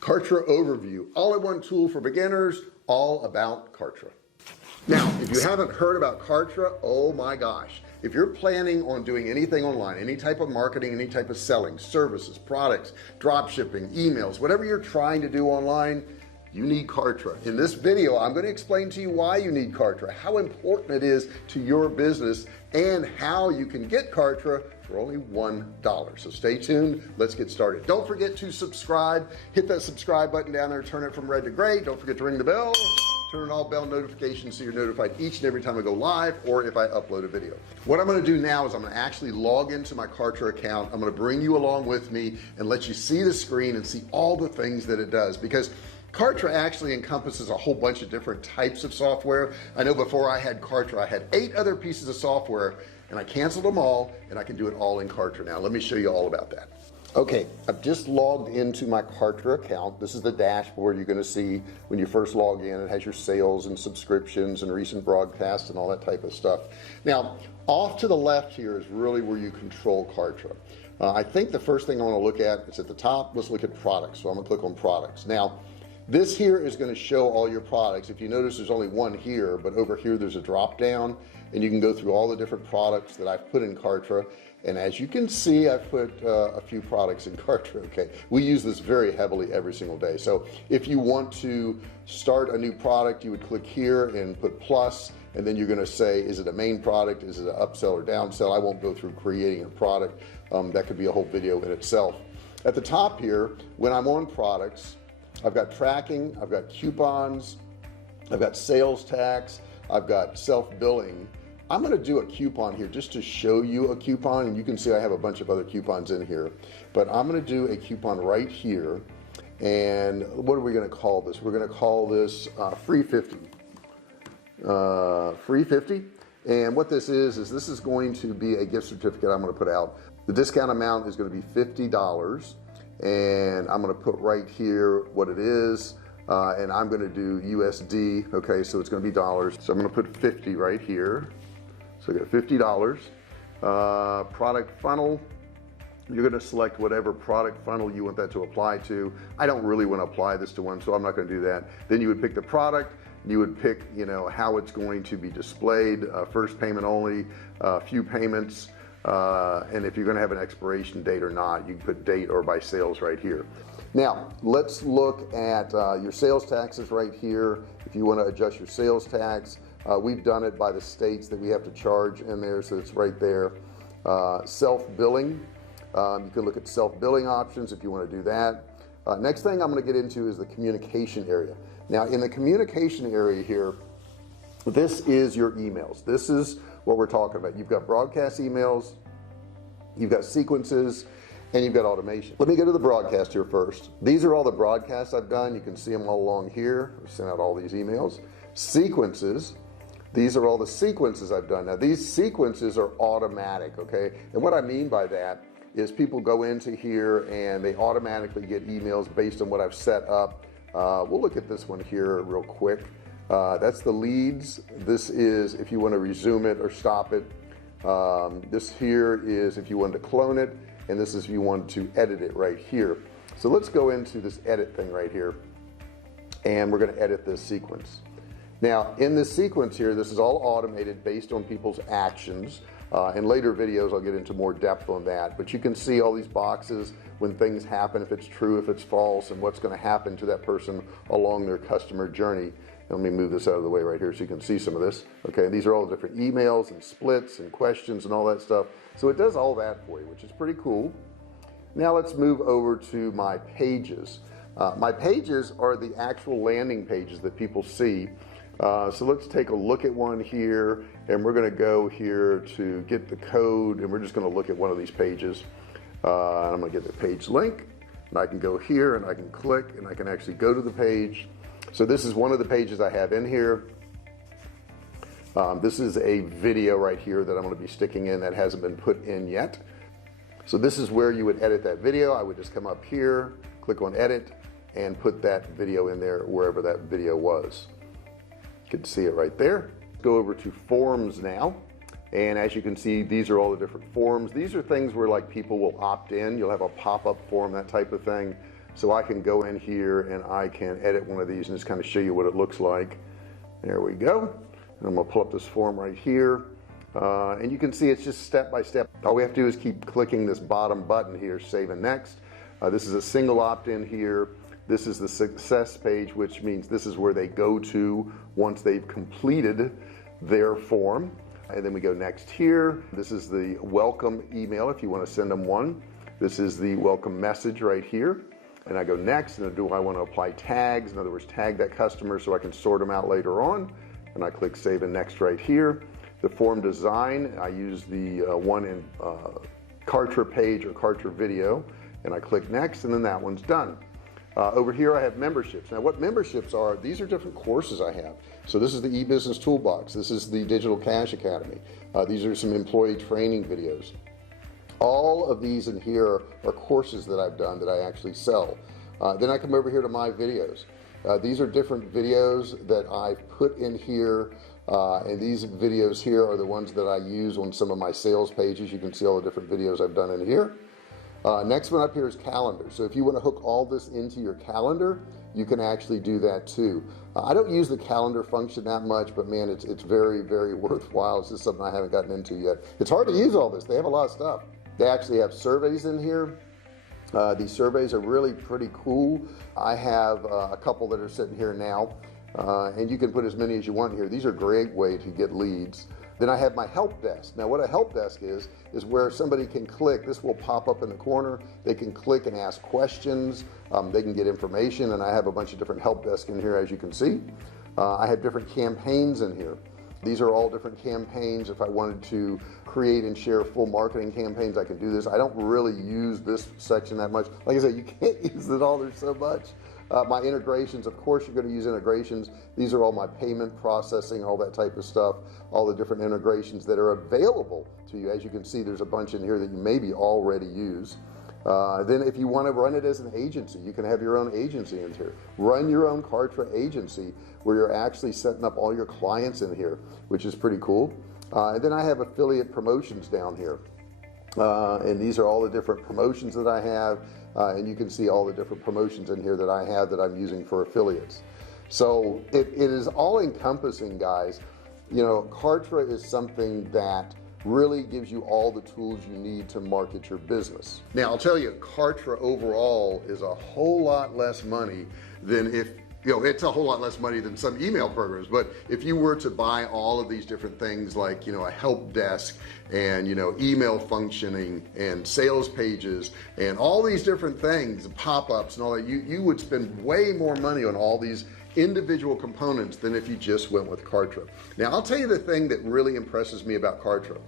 Kartra overview, all-in-one tool for beginners, all about Kartra. Now, if you haven't heard about Kartra, oh my gosh, if you're planning on doing anything online, any type of marketing, any type of selling, services, products, drop shipping, emails, whatever you're trying to do online, you need Kartra. In this video, I'm going to explain to you why you need Kartra, how important it is to your business, and how you can get Kartra for only $1. So stay tuned. Let's get started. Don't forget to subscribe. Hit that subscribe button down there. Turn it from red to gray. Don't forget to ring the bell. Turn on all bell notifications so you're notified each and every time I go live or if I upload a video. What I'm going to do now is I'm going to actually log into my Kartra account. I'm going to bring you along with me and let you see the screen and see all the things that it does, because Kartra actually encompasses a whole bunch of different types of software. I know before I had Kartra, I had 8 other pieces of software and I canceled them all, and I can do it all in Kartra now. Let me show you all about that. Okay, I've just logged into my Kartra account. This is the dashboard you're going to see when you first log in. It has your sales and subscriptions and recent broadcasts and all that type of stuff. Now, off to the left here is really where you control Kartra. I think the first thing I want to look at is at the top. Let's look at products. So I'm going to click on products. Now, this here is going to show all your products. If you notice, there's only one here, but over here there's a drop down, and you can go through all the different products that I've put in Kartra. And as you can see, I've put a few products in Kartra. Okay, we use this very heavily every single day. So if you want to start a new product, you would click here and put plus, and then you're going to say, is it a main product, is it an upsell or downsell? I won't go through creating a product. That could be a whole video in itself. At the top here, when I'm on products, I've got tracking, I've got coupons, I've got sales tax, I've got self-billing. I'm going to do a coupon here just to show you a coupon, and you can see I have a bunch of other coupons in here, but I'm going to do a coupon right here. And what are we going to call this? We're going to call this free 50. Free 50. And what this is this is going to be a gift certificate I'm going to put out. The discount amount is going to be $50. And I'm going to put right here what it is, and I'm going to do USD. Okay, so it's going to be dollars, so I'm going to put 50 right here. So I got $50. Product funnel, you're going to select whatever product funnel you want that to apply to. I don't really want to apply this to one, so I'm not going to do that. Then you would pick the product, you would pick, you know, how it's going to be displayed, first payment only, few payments, and if you're going to have an expiration date or not, you can put date or by sales right here. Now let's look at your sales taxes right here. If you want to adjust your sales tax, we've done it by the states that we have to charge in there, so it's right there. Self-billing, you can look at self-billing options if you want to do that. Next thing I'm going to get into is the communication area. Now in the communication area here, this is your emails. This is what we're talking about. You've got broadcast emails, you've got sequences, and you've got automation. Let me go to the broadcast here first. These are all the broadcasts I've done. You can see them all along here. I've sent out all these emails. Sequences, these are all the sequences I've done. Now these sequences are automatic, okay? And what I mean by that is people go into here and they automatically get emails based on what I've set up. We'll look at this one here real quick. That's the leads. This is if you want to resume it or stop it. This here is if you want to clone it, and this is if you want to edit it right here. So let's go into this edit thing right here, and we're going to edit this sequence. Now in this sequence here, this is all automated based on people's actions. In later videos I'll get into more depth on that, but you can see all these boxes when things happen, if it's true, if it's false, and what's going to happen to that person along their customer journey. Let me move this out of the way right here so you can see some of this. Okay, these are all the different emails and splits and questions and all that stuff. So it does all that for you, which is pretty cool. Now let's move over to my pages. My pages are the actual landing pages that people see. So let's take a look at one here, and we're going to go here to get the code, and we're just going to look at one of these pages. I'm going to get the page link, and I can go here and I can click and I can actually go to the page. So this is one of the pages I have in here. This is a video right here that I'm going to be sticking in that hasn't been put in yet. So this is where you would edit that video. I would just come up here, click on edit, and put that video in there wherever that video was. You can see it right there. Go over to forms now. And as you can see, these are all the different forms. These are things where like people will opt in. You'll have a pop-up form, that type of thing. So I can go in here and I can edit one of these and just kind of show you what it looks like. There we go. And I'm going to pull up this form right here. And you can see it's just step by step. All we have to do is keep clicking this bottom button here, save and next. This is a single opt-in here. This is the success page, which means this is where they go to once they've completed their form. And then we go next here. This is the welcome email if you want to send them one. This is the welcome message right here. And I go next, and do I want to apply tags? In other words, tag that customer so I can sort them out later on. And I click save and next right here. The form design, I use the one in Kartra page or Kartra video, and I click next, and then that one's done. Over here I have memberships. Now what memberships are, these are different courses I have. So this is the e-business toolbox. This is the Digital Cash Academy. These are some employee training videos. All of these in here are courses that I've done that I actually sell. Then I come over here to my videos. These are different videos that I've put in here, and these videos here are the ones that I use on some of my sales pages. You can see all the different videos I've done in here. Next one up here is calendar. So if you want to hook all this into your calendar, you can actually do that too. I don't use the calendar function that much, but man, it's very, very worthwhile. It's just something I haven't gotten into yet. It's hard to use all this. They have a lot of stuff. They actually have surveys in here. These surveys are really pretty cool. I have a couple that are sitting here now, and you can put as many as you want here. These are a great way to get leads. Then I have my help desk. Now what a help desk is where somebody can click. This will pop up in the corner. They can click and ask questions. They can get information, and I have a bunch of different help desks in here, as you can see. I have different campaigns in here. These are all different campaigns. If I wanted to create and share full marketing campaigns, I can do this. I don't really use this section that much. Like I said, you can't use it all, there's so much. My integrations, of course you're going to use integrations. These are all my payment processing, all that type of stuff, all the different integrations that are available to you. As you can see, there's a bunch in here that you maybe already use. Then if you want to run it as an agency, you can have your own agency in here. Run your own Kartra agency where you're actually setting up all your clients in here, which is pretty cool. And then I have affiliate promotions down here. And these are all the different promotions that I have. And you can see all the different promotions in here that I have that I'm using for affiliates. So it is all encompassing, guys. You know, Kartra is something that really gives you all the tools you need to market your business. Now I'll tell you, Kartra overall is a whole lot less money than it's a whole lot less money than some email programs. But if you were to buy all of these different things like, a help desk and, email functioning and sales pages and all these different things, pop-ups and all that, you would spend way more money on all these individual components than if you just went with Kartra. Now I'll tell you the thing that really impresses me about Kartra.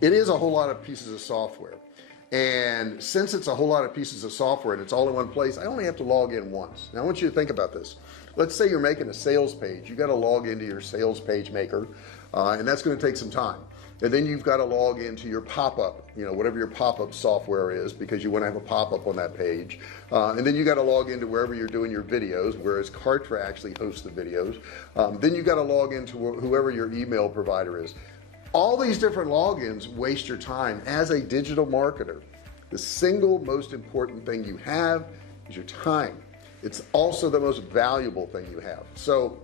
It is a whole lot of pieces of software. And since it's a whole lot of pieces of software and it's all in one place, I only have to log in once. Now I want you to think about this. Let's say you're making a sales page. You got to log into your sales page maker, and that's going to take some time. And then you've got to log into your pop-up, whatever your pop-up software is, because you want to have a pop-up on that page. And then you got to log into wherever you're doing your videos, whereas Kartra actually hosts the videos. Then you got to log into whoever your email provider is. All these different logins waste your time. As a digital marketer, the single most important thing you have is your time. It's also the most valuable thing you have. So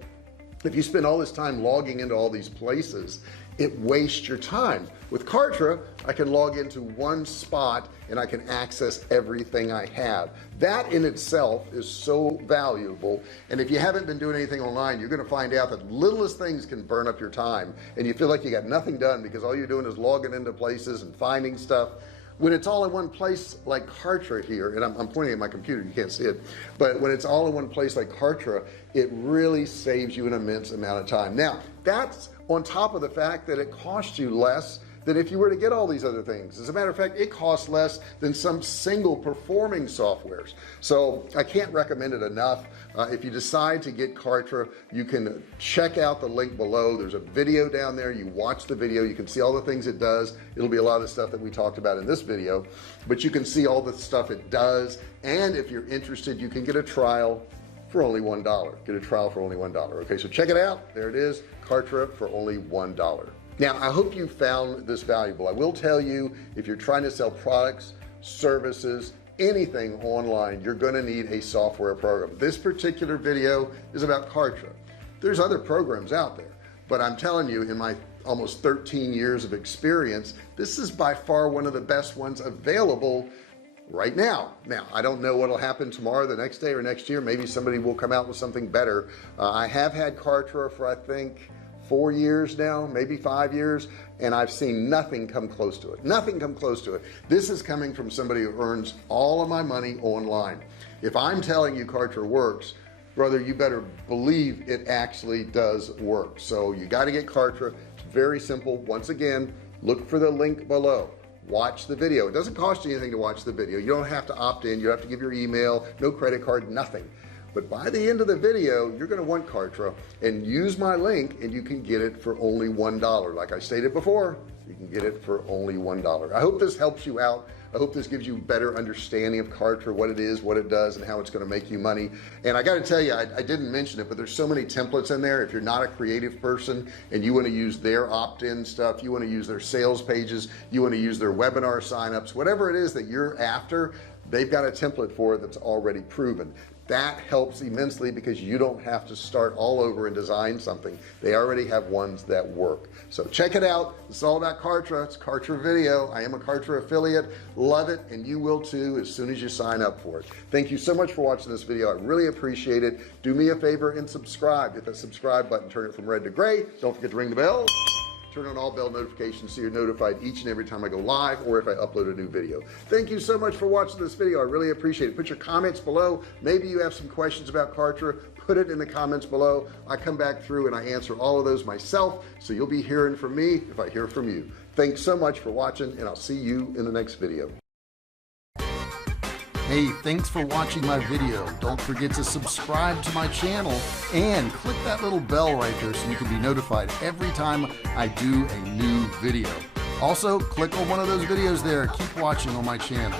if you spend all this time logging into all these places, it wastes your time. With Kartra, I can log into one spot and I can access everything I have. That in itself is so valuable. And if you haven't been doing anything online, you're going to find out that littlest things can burn up your time and you feel like you got nothing done because all you're doing is logging into places and finding stuff. When it's all in one place like Kartra here, and I'm pointing at my computer, you can't see it, but when it's all in one place like Kartra, it really saves you an immense amount of time. Now that's on top of the fact that it costs you less than if you were to get all these other things. As a matter of fact, it costs less than some single performing softwares. So I can't recommend it enough. If you decide to get Kartra, you can check out the link below. There's a video down there. You watch the video, you can see all the things it does. It'll be a lot of the stuff that we talked about in this video, but you can see all the stuff it does. And if you're interested, you can get a trial for only $1. Get a trial for only $1. Okay, so check it out. There it is, Kartra for only $1. Now I hope you found this valuable. I will tell you, if you're trying to sell products, services, anything online, you're going to need a software program. This particular video is about Kartra. There's other programs out there, but I'm telling you, in my almost 13 years of experience, this is by far one of the best ones available right now. Now, I don't know what'll happen tomorrow, the next day, or next year. Maybe somebody will come out with something better. I have had Kartra for, I think, 4 years now, maybe 5 years, and I've seen nothing come close to it. Nothing come close to it. This is coming from somebody who earns all of my money online. If I'm telling you Kartra works, brother, you better believe it actually does work. So you got to get Kartra. It's very simple. Once again, look for the link below. Watch the video. It doesn't cost you anything to watch the video. You don't have to opt in. You don't have to give your email, no credit card, nothing. But by the end of the video, you're going to want Kartra, and use my link and you can get it for only $1. Like I stated before, you can get it for only $1. I hope this helps you out. I hope this gives you a better understanding of Kartra, what it is, what it does, and how it's going to make you money. And I got to tell you, I didn't mention it, but there's so many templates in there. If you're not a creative person and you want to use their opt-in stuff, you want to use their sales pages, you want to use their webinar signups, whatever it is that you're after, they've got a template for it that's already proven. That helps immensely because you don't have to start all over and design something. They already have ones that work. So check it out. It's all about Kartra. It's Kartra Video. I am a Kartra affiliate. Love it, and you will too as soon as you sign up for it. Thank you so much for watching this video. I really appreciate it. Do me a favor and subscribe. Hit that subscribe button, turn it from red to gray. Don't forget to ring the bell. Turn on all bell notifications so you're notified each and every time I go live or if I upload a new video. Thank you so much for watching this video. I really appreciate it. Put your comments below. Maybe you have some questions about Kartra. Put it in the comments below. I come back through and I answer all of those myself, so you'll be hearing from me if I hear from you. Thanks so much for watching, and I'll see you in the next video. Hey, thanks for watching my video. Don't forget to subscribe to my channel and click that little bell right there so you can be notified every time I do a new video. Also, click on one of those videos there. Keep watching on my channel.